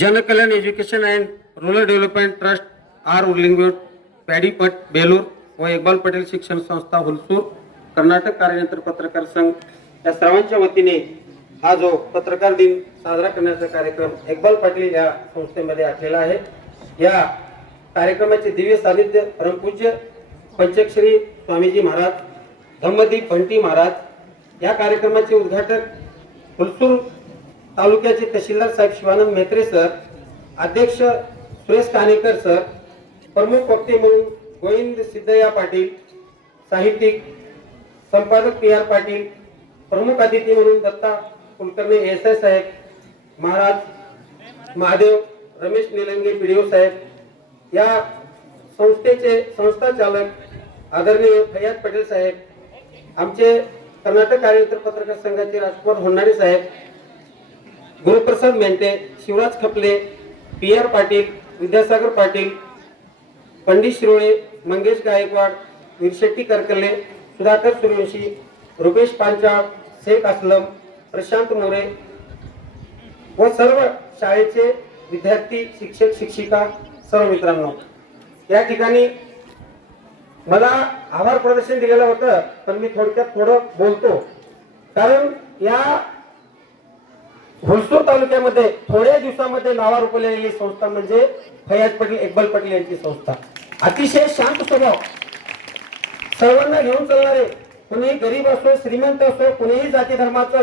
जनकल्याण education and rural development trust आर उर्लिंगोट पॅडीपट बेलूर व इक्बाल पटेल शिक्षण संस्था हुलसूर कर्नाटक कार्यानंतर पत्रकार संघ या सर्वांच्या वतीने हा जो पत्रकार दिन साजरा करण्याचा कार्यक्रम इक्बाल पाटील या संस्थेमध्ये आखलेला आहे। या कार्यक्रमाचे दिव्य सानिध्य परमपूज्य पंचक्षरी स्वामीजी महाराज धम्मदीप भंटी महाराज। या कार्यक्रमाचे उद्घाटक हुलसूर तालुक्याचे तहसीलदार साहेब शिवानंद मेत्रे सर, अध्यक्ष सुरेश कानेकर सर, प्रमुख वक्ते म्हणून गोविंद सिद्धय्या पाटील, साहित्यिक संपादक पी.आर. पाटील, प्रमुख अतिथी म्हणून दत्ता कुलकर्णी एस.आय. साहेब महाराज, महादेव रमेश निलंगे पी.डी.ओ. साहेब, या संस्थेचे संस्था चालक आदरणीय फैयाज पटेल साहेब, आमचे कर्नाटक कार्यानंतर पत्रकार संघाचे राजकुमार होन्नारे साहेब, गुरुप्रसाद मेंटे, शिवराज खपले, पी.आर. पाटील, विद्यासागर पाटील, पंडित शिरोळे, मंगेश गायकवाड, वीरशेट्टी करकल्ले, सुधाकर सूर्यवंशी, रुपेश पांचाळ, शेख असलम, प्रशांत मोरे व सर्व शाळेचे विद्यार्थी, शिक्षक, शिक्षिका, सर्व मित्रांनो, या ठिकाणी मला आभार प्रदर्शन दिलेलं होतं, पण मी थोडक्यात थोडं बोलतो, कारण या हुलसूर तालुक्यामध्ये थोड्या दिवसामध्ये नावा रुपलेली संस्था म्हणजे फैयाज पटेल इक्बाल पटेल यांची संस्था। अतिशय शांत स्वभाव, सर्वांना घेऊन चालणारे, कोणीही गरीब असो श्रीमंत असो, कोणीही जाती धर्माचा